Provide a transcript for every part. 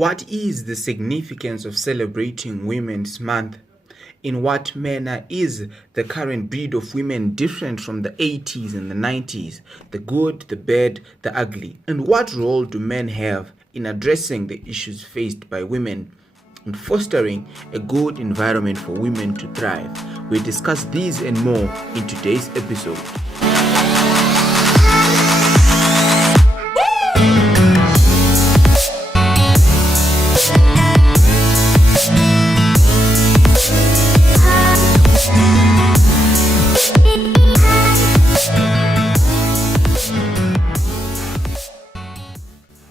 What is the significance of celebrating Women's Month? In what manner is the current breed of women different from the 80s and the 90s? The good, the bad, the ugly. And what role do men have in addressing the issues faced by women and fostering a good environment for women to thrive? We discuss these and more in today's episode.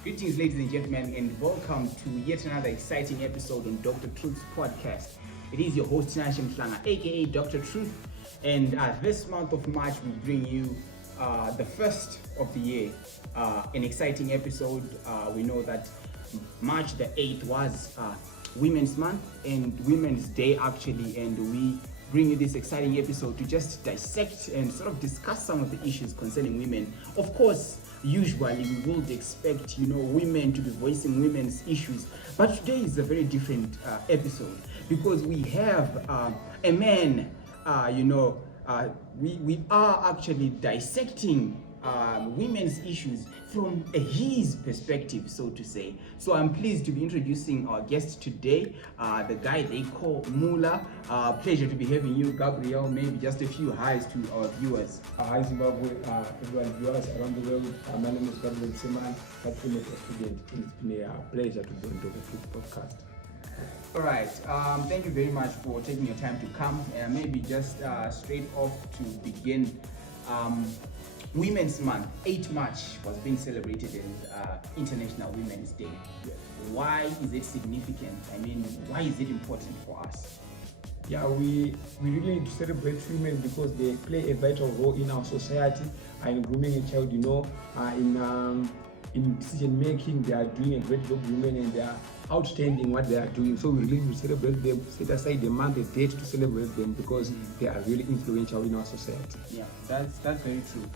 Greetings, ladies and gentlemen, and welcome to yet another exciting episode on Dr. Truth's podcast. It is your host, Tinashe Mhlanga, aka Dr. Truth, and this month of March we bring you the first of the year, an exciting episode. We know that March the 8th was Women's Month and Women's Day actually, and we bring you this exciting episode to just dissect and sort of discuss some of the issues concerning women. Of course, usually we would expect women to be voicing women's issues, but today is a very different episode because we have a man. We are actually dissecting women's issues from his perspective, so to say. So I'm pleased to be introducing our guest today, the guy they call Mulla. Pleasure to be having you, Gabriel. Maybe just a few highs to our viewers. Hi Zimbabwe, everyone viewers around the world. My name is Gabriel Musemani. I've been a student. It's been a pleasure to be on the podcast. All right. Thank you very much for taking your time to come. Maybe just straight off to begin. Women's Month, 8 March was being celebrated as International Women's Day. Yes. Why is it significant? I mean, why is it important for us? Yeah, we really need to celebrate women because they play a vital role in our society and grooming a child. In decision making, they are doing a great job. Women, and they are outstanding what they are doing. So we really need to celebrate them. Set aside a month, a date to celebrate them because they are really influential in our society. Yeah, that's very true.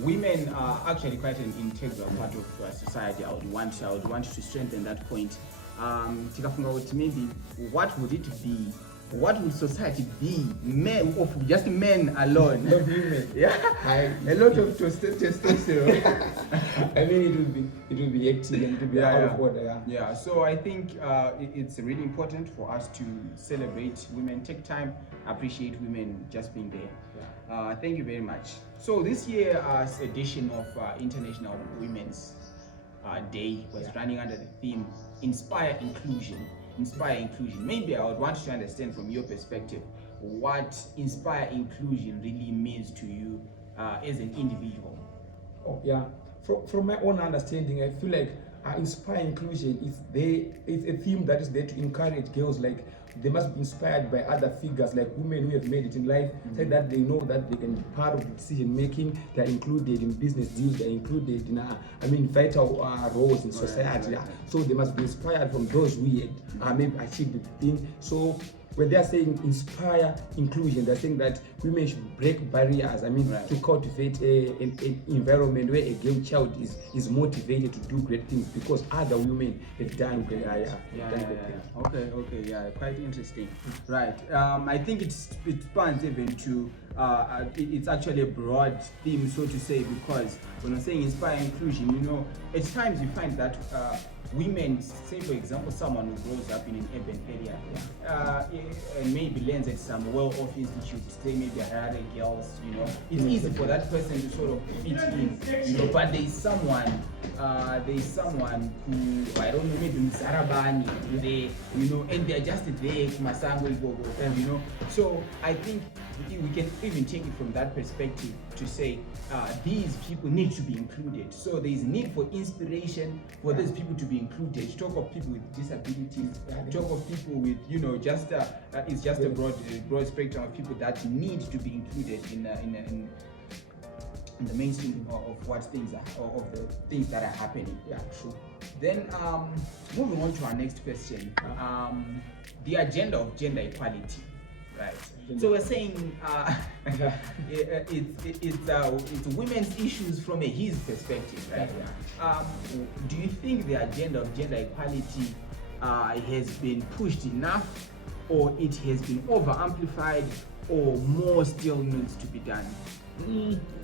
Women are actually quite an integral part of society. I would want to strengthen that point. Maybe what would it be? What would society be? Men, of just men alone? Not women. Yeah, a lot of testosterone. I mean, it will be active and it will be out of order. Yeah. So I think it's really important for us to celebrate women, take time, appreciate women just being there. Thank you very much. So this year's edition of International Women's Day was running under the theme Inspire Inclusion. Maybe I would want to understand from your perspective what Inspire Inclusion really means to you as an individual. Oh, yeah. From my own understanding, I feel like Inspire Inclusion is a theme that is there to encourage girls. Like, they must be inspired by other figures like women who have made it in life, so that they know that they can be part of the decision making. They are included in business deals. They are included in vital roles in society. Right. So they must be inspired from those who had maybe achieved the thing. So when they are saying inspire inclusion, they're saying that women should break barriers. To cultivate an environment where a girl child is motivated to do great things because other women have done great things. Okay, quite interesting. Right. I think it spans even to it's actually a broad theme, so to say, because when I'm saying inspire inclusion, at times you find that women, say for example, someone who grows up in an urban area, and maybe lands at some well-off institute, say maybe Harare girls, it's easy for that person to sort of fit in, but there is someone who, I don't know, maybe Msarabani, and they're just there, Masango, So I think we can even take it from that perspective to say these people need to be included. So there is need for inspiration for these people to be included. Talk of people with disabilities, talk of people with, it's just a broad spectrum of people that need to be included in the mainstream of what things are, of the things that are happening. Yeah, true. Then moving on to our next question, the agenda of gender equality. Right. So we're saying it's women's issues from his perspective, right? Do you think the agenda of gender equality has been pushed enough, or it has been over amplified, or more still needs to be done?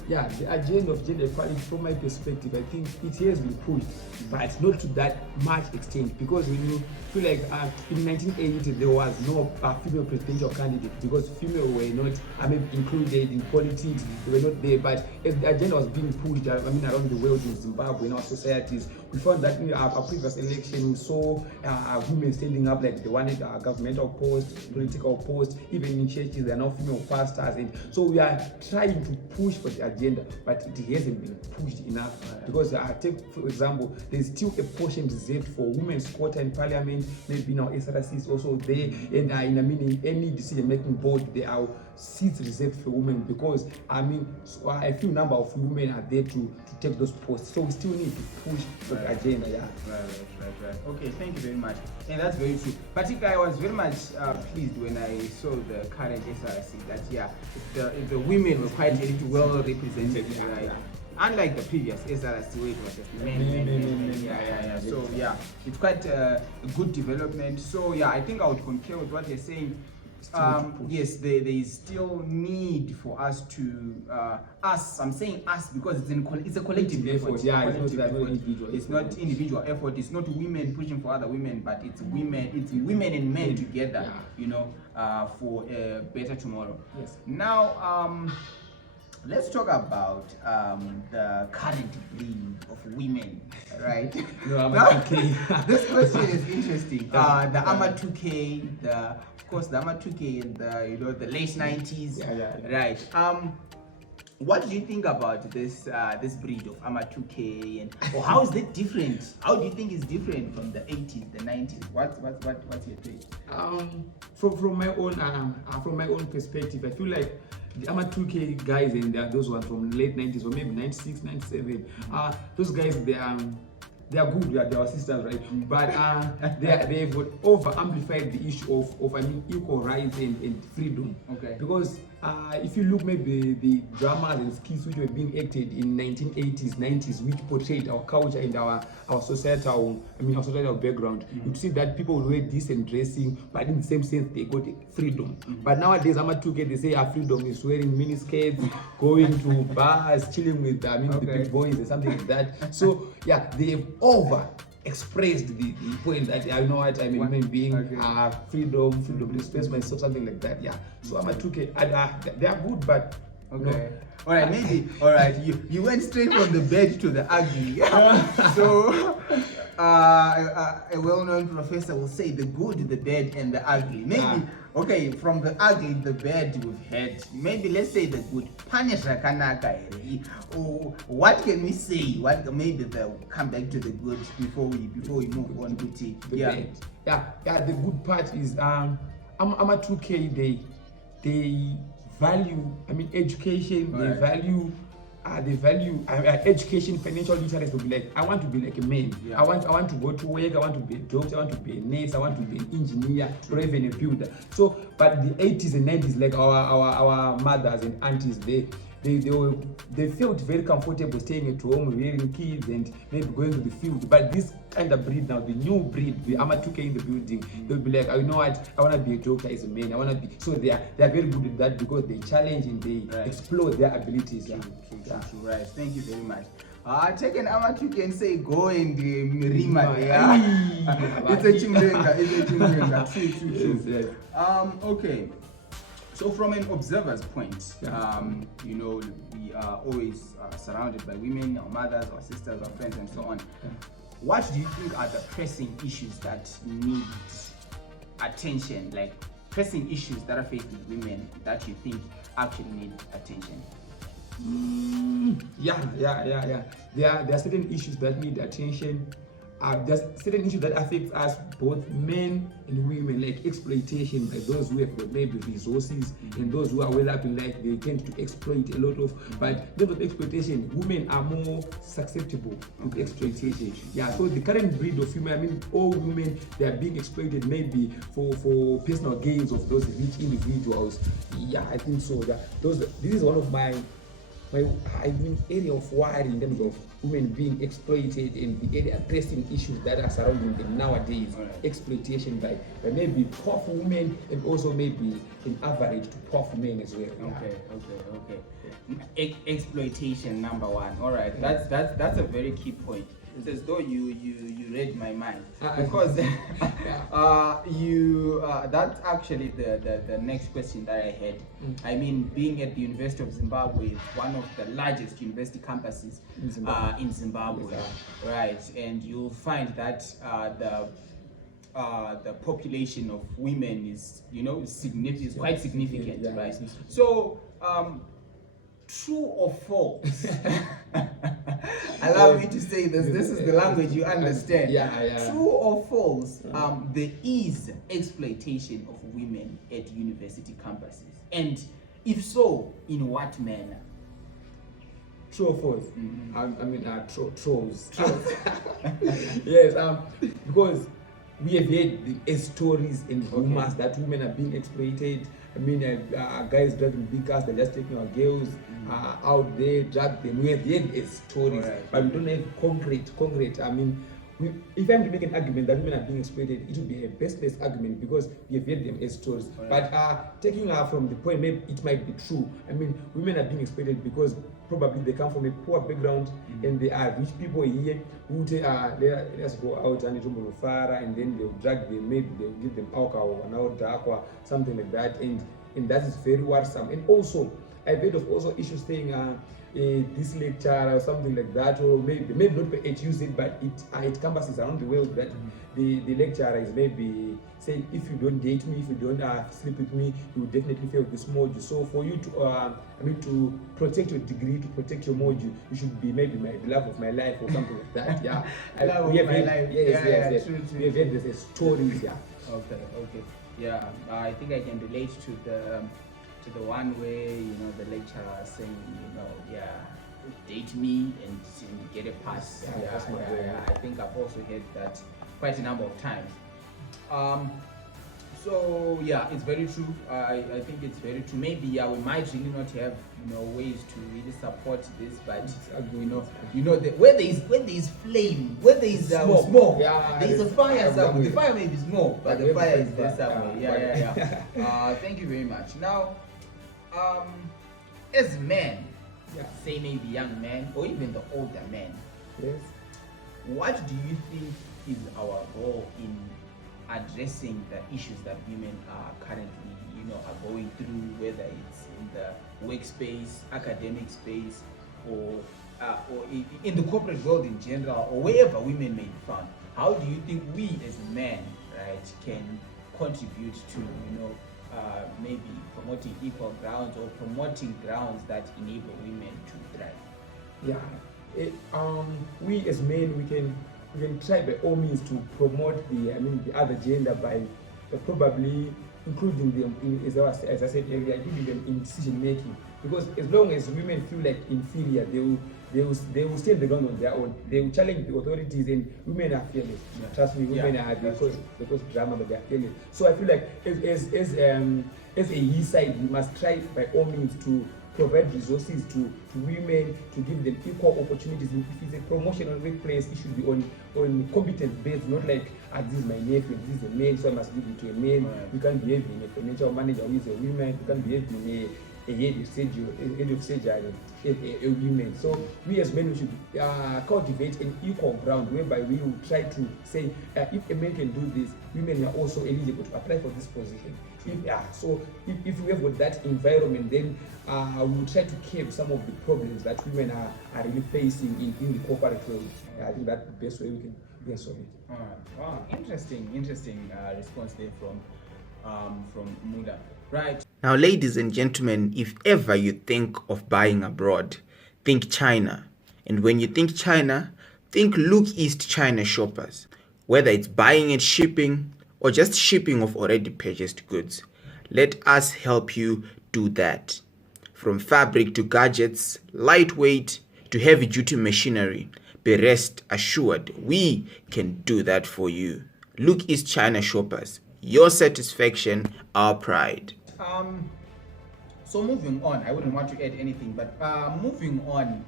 Yeah, the agenda of gender equality, from my perspective, I think it has been pushed, but not to that much extent. Because when you feel like in 1980 there was no female presidential candidate because female were not included in politics, they were not there. But as the agenda was being pushed, around the world, in Zimbabwe, in our societies, we found that in our previous election we saw women standing up, like they wanted a governmental post, political post, even in churches there are now female pastors, and so we are trying to push for the agenda, but it hasn't been pushed enough. Because take for example, there's still a portion reserved for women's quota in parliament, maybe now SRC is also there, and in any decision making board there are seats reserved for women, because a few number of women are there to take those posts, so we still need to push for the agenda. Right. Okay, thank you very much. And that's very true. Particularly, I was very much pleased when I saw the current SRC that the women were quite well represented, right? Unlike the previous SRC, where it was just men. So it's quite a good development. So I think I would concur with what you're saying. Yes, there is still need for us to I'm saying us because it's a collective effort. It's not individual effort. It's not women pushing for other women, but it's women and men together, for a better tomorrow. Yes. Now let's talk about the current breed of women, right? No, I'm This question is interesting. The AMA 2K, the AMA 2K in the late 90s, right? What do you think about this breed of AMA 2K, or how is it different? How do you think it's different from the 80s, the 90s? What's your take? From my own perspective, I feel like the AMA 2K guys and those ones from late 90s or maybe 96, 97, those guys they are good, they are sisters, right? But they've over amplified the issue of equal rights and freedom. Okay. Because if you look maybe the dramas and skits which were being acted in 1980s, 90s, which portrayed our culture and our societal background, you'd see that people wear decent dressing, but in the same sense they got freedom. But nowadays, AMA 2K, they say our freedom is wearing mini skirts, going to bars, chilling with the big boys or something like that. So they've over expressed the point that women being freedom to express myself, something like that. So AMA 2K, they are good, but all right, you went straight from the bad to the ugly. So a well-known professor will say the good, the bad, and the ugly. Maybe from the ugly, the bad we've had. Maybe let's say the good. Or what can we say? Maybe they'll come back to the good before we move on to the bad. The good part is AMA 2K, they value education. Right. They value education, financial literacy. To be like, I want to be like a man. I want to go to work. I want to be a doctor. I want to be a nurse. I want to be an engineer, or even a builder. So, but the 80s and 90s, like our mothers and aunties, they felt very comfortable staying at home, rearing kids, and maybe going to the field. But this kind of breed now, the new breed, the AMA 2K in the building, they'll be like, you know what, I want to be a doctor as a man. I want to be. So they are very good at that because they challenge and they explore their abilities. True. Right. Thank you very much. Take an AMA 2K and say go and Mirima. It's a chimbenga. True. Yes. Okay. So from an observer's point, we are always surrounded by women, our mothers, our sisters, our friends, and so on. What do you think are the pressing issues that need attention, like pressing issues that are faced with women that you think actually need attention? There are certain issues that need attention. there's certain issues that affects us, both men and women, like exploitation by those who have got maybe resources and those who are well up in life. They tend to exploit a lot of, but in terms of exploitation, women are more susceptible to exploitation. Yeah, so the current breed of women, I mean, all women, they are being exploited maybe for personal gains of those rich individuals. Yeah, I think so. This is one of my area of worry in terms of women being exploited and the area addressing issues that are surrounding them nowadays. Right. Exploitation by maybe powerful women and also maybe an average to powerful men as well. Okay. Exploitation number one. All right, that's a very key point. It's as though you read my mind, because that's actually the next question that I had. I mean, being at the University of Zimbabwe, it's one of the largest university campuses in Zimbabwe, right? And you'll find that the population of women is quite significant, right? So true or false? Allow me to say this. This is the language you understand. True or false? There is exploitation of women at university campuses, and if so, in what manner? True or false? I mean, trolls. Yes, because we have heard the stories and rumors that women are being exploited. I mean, guys driving big cars, they're just taking our girls out there, drag them. We have heard stories, but we don't have concrete. I mean, if I'm to make an argument that women are being exploited, it would be a baseless argument because we have heard them as stories. But taking from the point, maybe it might be true. I mean, women are being exploited because probably they come from a poor background and they are rich people here who say, let's go out and then they'll drag them, maybe they'll give them alcohol or something like that, and that is very worrisome. And also, I've heard of also issues saying this lecture or something like that, or maybe not at UZ, but at campuses around the world, that the lecturer is maybe saying, if you don't date me, if you don't sleep with me, you will definitely fail this module. So for you to protect your degree, to protect your module, you should be maybe the love of my life or something like that. Yeah, love of my life. Yes. True. We have heard this stories. Yeah. Okay. Yeah, I think I can relate to the one where the lecturer is saying, date me and get a pass. I think I've also heard that quite a number of times. So yeah, it's very true. I think it's very true. Maybe we might really not have ways to really support this, but where there is flame, where there is smoke, there is a fire somewhere. The fire may be small, but the fire is there somewhere. Yeah. Thank you very much. Now, as men, say maybe young men or even the older men, what do you think is our role in addressing the issues that women are currently are going through, whether it's in the workspace, academic space, or in the corporate world in general, or wherever women may be found? How do you think we as men, right, can contribute to maybe promoting equal grounds or promoting grounds that enable women to thrive? We as men, we can try by all means to promote the other gender by probably including them as I said earlier, including them in decision making. Because as long as women feel like inferior, they will stand the ground on their own. They will challenge the authorities, and women are fearless. Trust me, women are because drama, but they are fearless. So I feel like as a he side, we must try by all means to provide resources to women, to give them equal opportunities. If it's a promotion on workplace, it should be on competence based, not like, this is my nephew, this is a man, so I must give it to a man. You can't behave in a financial manager who is a woman. You can't behave in a head of surgery, a woman. So we as men, we should cultivate an equal ground whereby we will try to say, if a man can do this, women are also eligible to apply for this position. If we have got that environment, then we will try to curb some of the problems that women are really facing in the corporate world. I think that's the best way we can solve it. All right. Wow, interesting response there from Mulla. Right. Now, ladies and gentlemen, if ever you think of buying abroad, think China. And when you think China, Think Look East China shoppers. Whether it's buying and shipping or just shipping of already purchased goods, let us help you do that. From fabric to gadgets, lightweight to heavy-duty machinery, be rest assured we can do that for you. Look East China shoppers. Your satisfaction, our pride. So moving on, I wouldn't want to add anything, but moving on,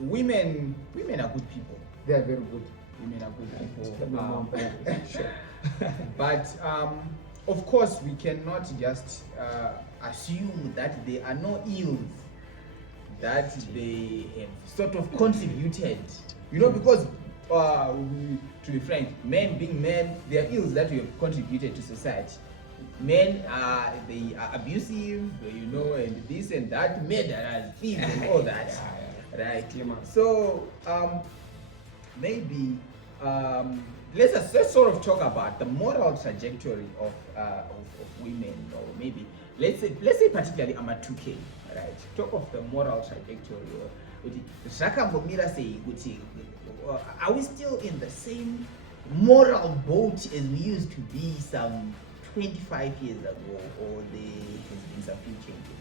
women are good people. They are very good. Women are good people. Sure. But of course, we cannot just assume that there are no ills that they have sort of contributed. Because to be frank, men being men, there are ills that we have contributed to society. Men they are abusive, and this and that, murderers, thieves, and all that. Right. So maybe let's sort of talk about the moral trajectory of women, or maybe let's say particularly I'm a 2K, right? Talk of the moral trajectory. Are we still in the same moral boat as we used to be some 25 years ago, or there has been some few changes?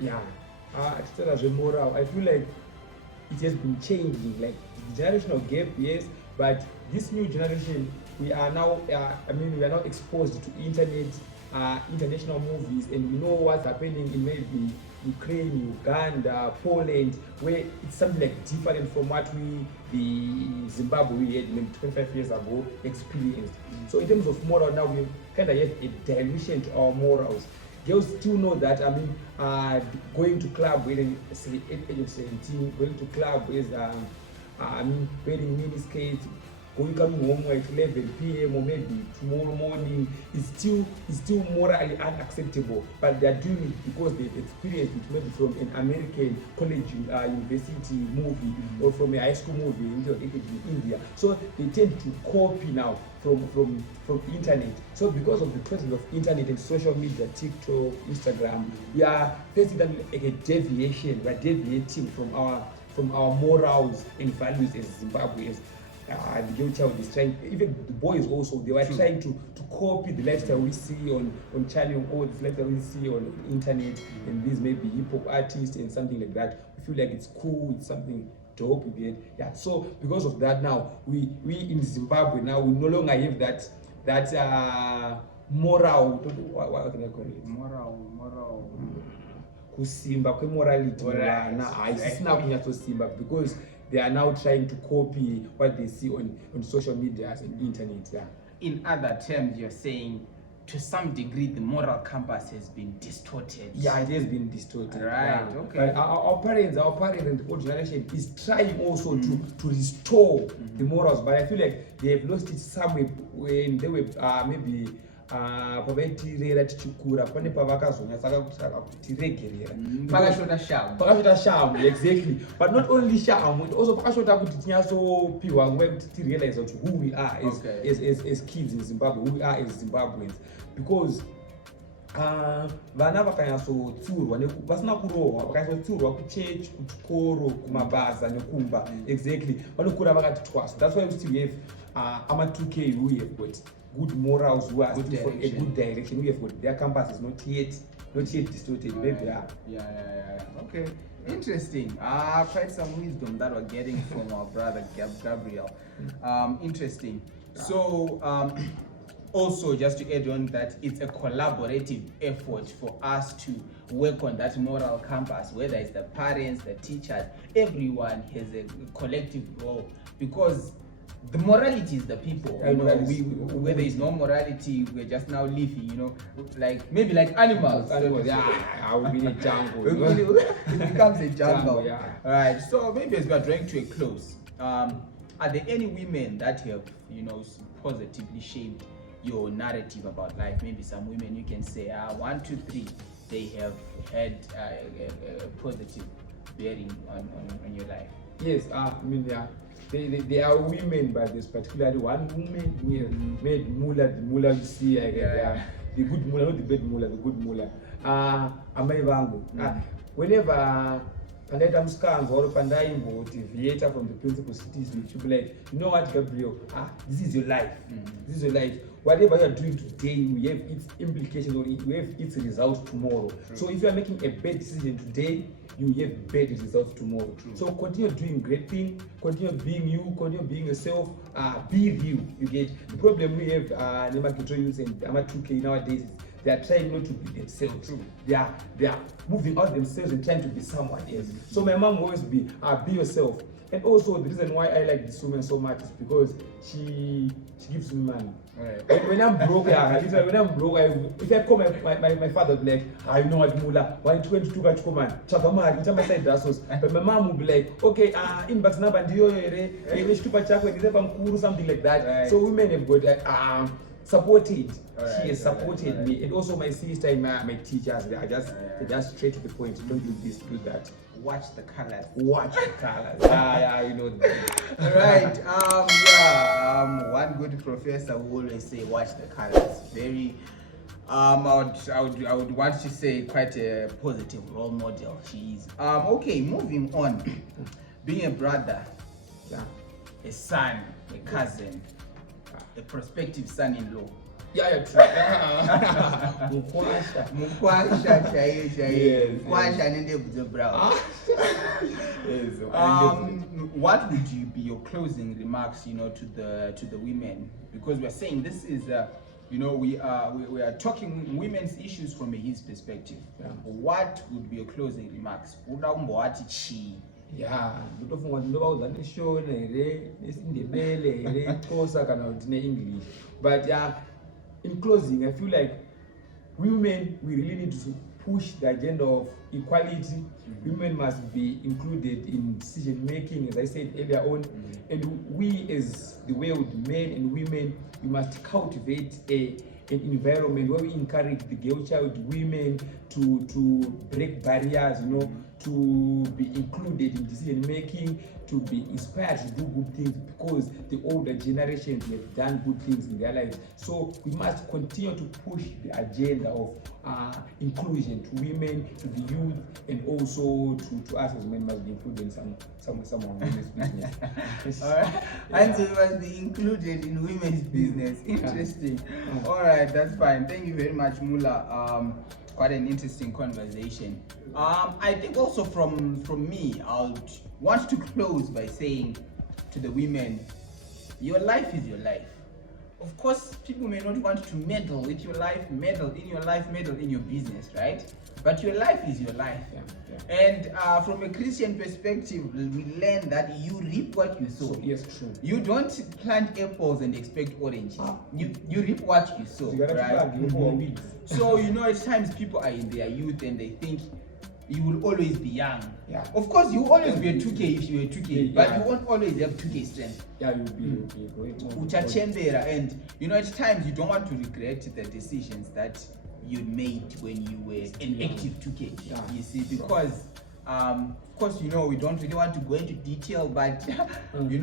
Yeah. Still as a moral, I feel like it has been changing. Like the generational gap, yes, but this new generation, we are now exposed to internet, international movies, and we know what's happening in maybe Ukraine, Uganda, Poland, where it's something like different from what the Zimbabwe had maybe 25 years ago experienced. So in terms of moral, now we kind of have a dilution to our morals. Girls still know that, going to club when at age of 17, going to club is, wearing mini skirts, coming home at 11 p.m. or maybe tomorrow morning is still morally unacceptable. But they are doing it because they've experienced it maybe from an American college, university movie, or from a high school movie in India. So they tend to copy now from internet. So because of the presence of internet and social media, TikTok, Instagram, we are facing like a deviation. We are deviating from our morals and values as Zimbabweans. The girl child is trying, even the boys also, they were trying to copy the lifestyle we see on channel, or the lifestyle we see on internet, and these maybe hip hop artists and something like that. We feel like it's cool, it's something dope we get. Yeah. So because of that, now we in Zimbabwe now we no longer have that moral. What can I call it? Moral. Kusimba kwemorality haisisina kunyatsosimba, because they are now trying to copy what they see on social media and internet. Yeah. In other terms, you're saying to some degree the moral compass has been distorted. Yeah, it has been distorted. Right. Yeah. Okay. But our parents and the old generation is trying also to restore the morals, but I feel like they have lost it somewhere when they were maybe pavaitirera tichikura pane pavakazonyatsa kutiregerera pakashota shamhu. Exactly. But not only shamhu, also pakashota kuti tinyatsopiwa nguva yekuti tirealize kuti who we are as kids in Zimbabwe, who we are as Zimbabweans, because vana vakanyatsotsiurwa vasina kurohwa, vakanyatsotsiurwa kuchechi, kuchikoro, kumabasa nekumba. Exactly. vanokura vakati twaso. That's why we still have ama-2K who have got good morals, who are still for a good direction. We have got their campus is not yet distorted. Maybe. Yeah. Okay. Interesting. Quite some wisdom that we're getting from our brother Gabriel. Interesting. So also just to add on that, it's a collaborative effort for us to work on that moral compass, whether it's the parents, the teachers, everyone has a collective role, because the morality is the people. Where there is no morality, we're just now living, maybe like animals. I will be in a jungle. It becomes a jungle. Yeah. All right. So maybe as we are drawing to a close, are there any women that have, positively shaped your narrative about life? Maybe some women you can say, 1, 2, 3, they have had a positive bearing on your life. Yes. There are women, but there's particularly one woman who made Mulla, the Mulla you see, the good Mulla, not the bad Mulla, the good Mulla. Amai vangu. Whenever Pandaita Muscans or Pandaimbo, deviator from the principal cities, which you be like, you know what, Gabriel, this is your life. This is your life. Whatever you are doing today, you have its implications or you have its results tomorrow. So if you are making a bad decision today, you have bad results tomorrow. So continue doing great things, continue being you, continue being yourself, be real. You get the problem we have Nemaketo youth and Ama2K nowadays is they are trying not to be themselves. They are moving out themselves and trying to be someone else. So my mom always be yourself. And also the reason why I like this woman so much is because she gives me money. Right. When I'm broke, when I'm broke, if I call my father, be like, you know what, Mulla, 122 got come on, Chavamar, it's my side dasos. But my mom will be like, okay, inbox number, something like that. Right. So women have got supported. She has supported me, and also my sister and my teachers. They just straight to the point. Don't do this, do that. Watch the colors. Watch the colors. Yeah, you know that. Right. One good professor will always say, watch the colors. Very. I would want to say quite a positive role model. She is. Okay, moving on. Being a brother, a son, a cousin, a prospective son-in-law. Yeah, true. What would you be your closing remarks, to the women? Because we're saying this is, we are talking women's issues from his perspective. Yeah. What would be your closing remarks? Yeah, English. But in closing, I feel like women, we really need to push the agenda of equality. Women must be included in decision making, as I said earlier on. And we, as the world, men and women, we must cultivate an environment where we encourage the girl child women to break barriers, to be included in decision making, to be inspired to do good things, because the older generations have done good things in their lives. So we must continue to push the agenda of inclusion to women, to the youth, and also to us as men must be included in some women's business. Alright. And so you must be included in women's business. Interesting. Alright, that's fine. Thank you very much, Mulla. Quite an interesting conversation. I think also from me, I would want to close by saying to the women, your life is your life. Of course, people may not want to meddle with your life, meddle in your life, meddle in your business, right? But your life is your life. Yeah. And from a Christian perspective, we learn that you reap what you sow. Yes, true. You don't plant apples and expect oranges. You reap what you sow, right? So, at times people are in their youth and they think you will always be young. Yeah. Of course, you will always be a 2K if you're a 2K, but you won't always have 2K strength. Yeah, you'll be great. And, at times you don't want to regret the decisions that you made when you were an active 2K. Yeah. You see, because of course, we don't really want to go into detail, but there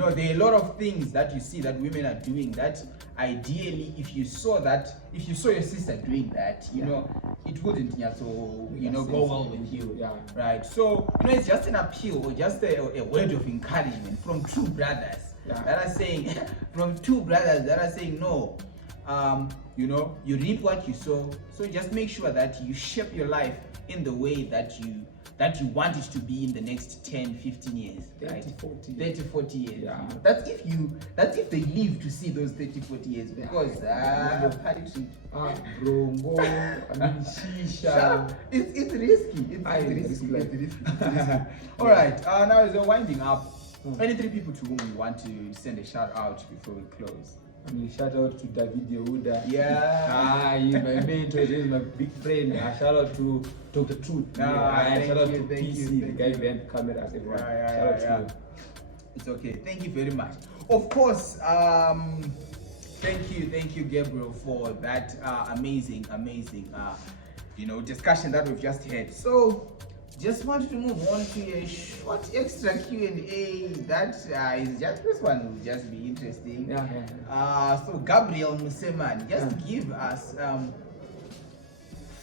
are a lot of things that you see that women are doing that ideally, if you saw your sister doing that, it wouldn't go well with you. Yeah. Right. So, it's just an appeal or just a word of encouragement from two brothers that are saying, no, you reap what you sow. So just make sure that you shape your life in the way that you want it to be in the next 10, 15 years, 30, 40 years. Yeah. That's if they live to see those 30, 40 years, because shisha. It's risky. It's risky. All right. Now as we're winding up, any three people to whom we want to send a shout out before we close? Shout out to David Yehuda. Yeah. He's my mentor, he's my big friend. Shout out to Dr. Truth. Shout out to PC, the guy behind the cameras. Everyone. Shout out to you. It's okay. Thank you very much. Of course, thank you, Gabriel, for that amazing, discussion that we've just had. So, just wanted to move on to a short extra Q&A that this one will just be interesting. So Gabriel Musemani, just give us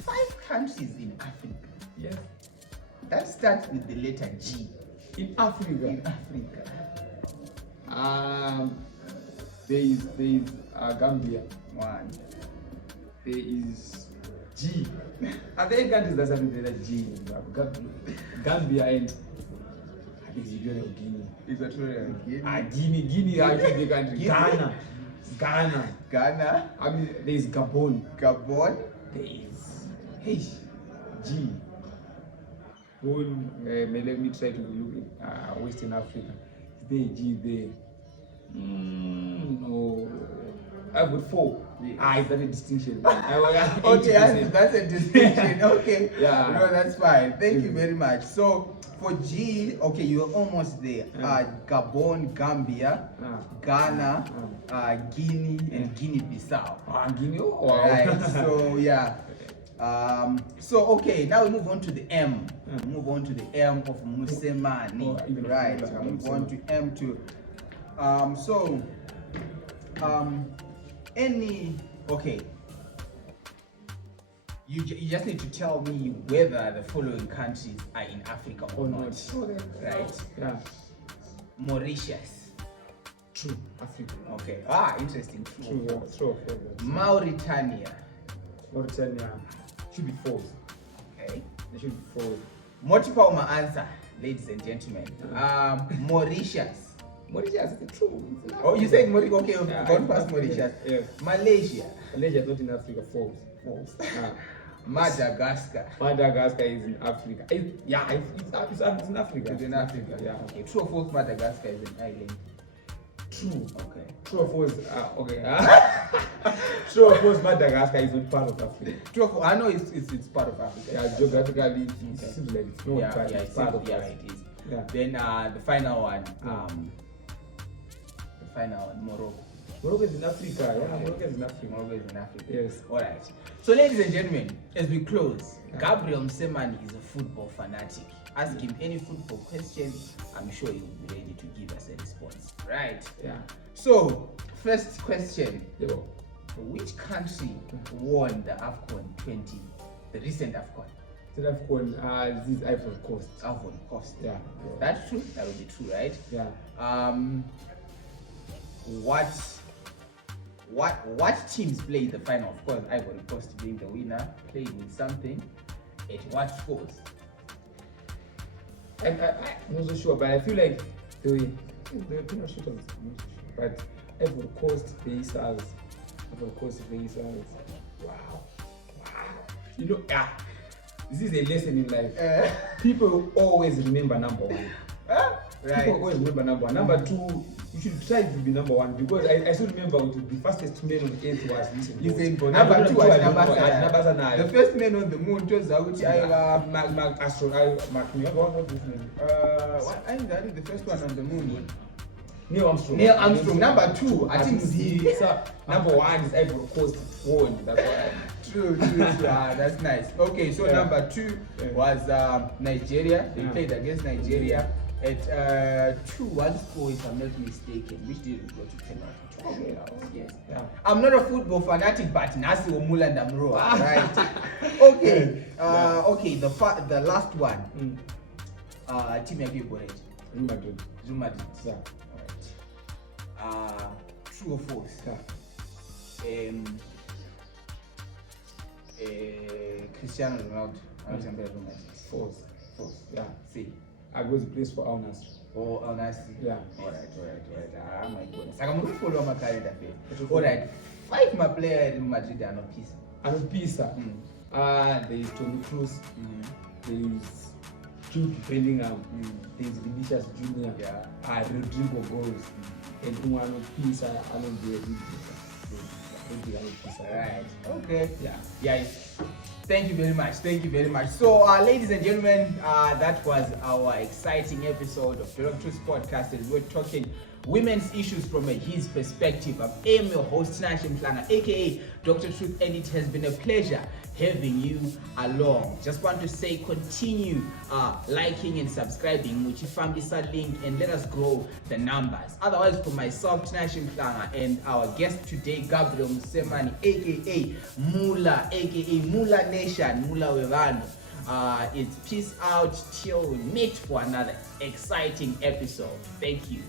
5 countries in Africa. Yes. that starts with the letter G. In Africa. In Africa. There is Gambia. One. There is G. Are there any countries that have the letter G? Gambia and Equatorial Guinea. Equatorial Guinea. Guinea actually the country. Guinea. Ghana. Ghana. I mean, there is Gabon. Gabon. There is G. Let me try to look at Western Africa. Is there G there? No. I've got 4. Yeah. Is that a distinction? Okay, that's a distinction. Okay. Yeah. No, that's fine. Thank you very much. So for G, okay, you're almost there. Gabon, Gambia, Ghana, Guinea, and Guinea-Bissau. Guinea. Oh, wow. Right. So yeah. So okay, now we move on to the M. Move on to the M of Musemani. Right. Move on to M to okay. You just need to tell me whether the following countries are in Africa or not. Right? Yeah. Mauritius. True. Africa. Okay. Interesting. True. Mauritania. Mauritania should be 4. Okay. They should be 4. Multiple my answer, ladies and gentlemen. Mauritius. Mauritius is true. Oh, you said Mauritius. Okay, Yeah, gone past Mauritius. Yes. Malaysia. Malaysia is not in Africa. 4. Madagascar. Madagascar is in Africa. It's in Africa. It's in Africa. Yeah. Okay. True or false? Madagascar is an island. True. Okay. True or false? Okay. True or false? Madagascar is not part of Africa. True or false? I know it's part of Africa. Yeah, geographically, it seems like it's not part. Yeah, It's part of yeah, Africa. it is. Yeah. Then the final one. Morocco. Morocco is in Africa. Yeah, Okay. Morocco is in Africa. Morocco is in Africa. Yes. All right. So, ladies and gentlemen, as we close, Gabriel Musemani is a football fanatic. Ask him any football question, I'm sure he will be ready to give us a response. Right? Yeah. So, first question: Yeah. which country won the AFCON 20? The recent AFCON. South Africa, this is Ivory Coast. Ivory Coast. Yeah. That's true. That would be true, right? Yeah. What teams played the final? Of course, Ivory Coast being the winner, played with something. At what scores? I'm not so sure, but I feel like the penalty shooters. But Ivory Coast Pacers. Wow. You know, this is a lesson in life. People always remember number 1. Right. People always remember number 1. Number 2, you should try to be number 1 because I still remember the fastest man on earth was Usain Bolt. Number 2 was Nabazana. The first man on the moon was Zauchi. I think the first one on the moon. Neil Armstrong. Number 2, I think number 1 is Ivory Coast won. That's why. True. That's nice. Okay, so number 2 was Nigeria. They played against Nigeria at 2-1 score, if I'm not mistaken, which didn't go to penalty. Yes. Yeah. I'm not a football fanatic, but Nasi Mulla and Damro, right? Okay. Okay. The last one. Team Yagiboret. Real Madrid. Yeah. Alright. True or false? Yeah. Cristiano Ronaldo. False. Yeah. See. I go to place for Al Nassr. Oh, Al Nassr. Yeah. Alright. My goodness. I'm going to follow my current affairs. Alright. 5 my players in Madrid are not peace. And Pisa. There is Toni Kroos. There is Jude Bellingham. There is Vinicius Junior. Yeah. Rodrigo Goes. And one of Pisa. I don't do it. Right. Okay. Yeah. Yes. Thank you very much. So, ladies and gentlemen, that was our exciting episode of Dr. Truth Podcast. And we're talking women's issues from his perspective. I am your host, Tinashe Mhlanga, aka Dr. Truth, and it has been a pleasure having you along. Just want to say, continue liking and subscribing, Muchifambisa link, and let us grow the numbers. Otherwise, for myself, Tinashe Mhlanga, and our guest today, Gabriel Musemani, aka Mulla, aka Mulla Nation, Mulla Wevano. It's peace out till we meet for another exciting episode. Thank you.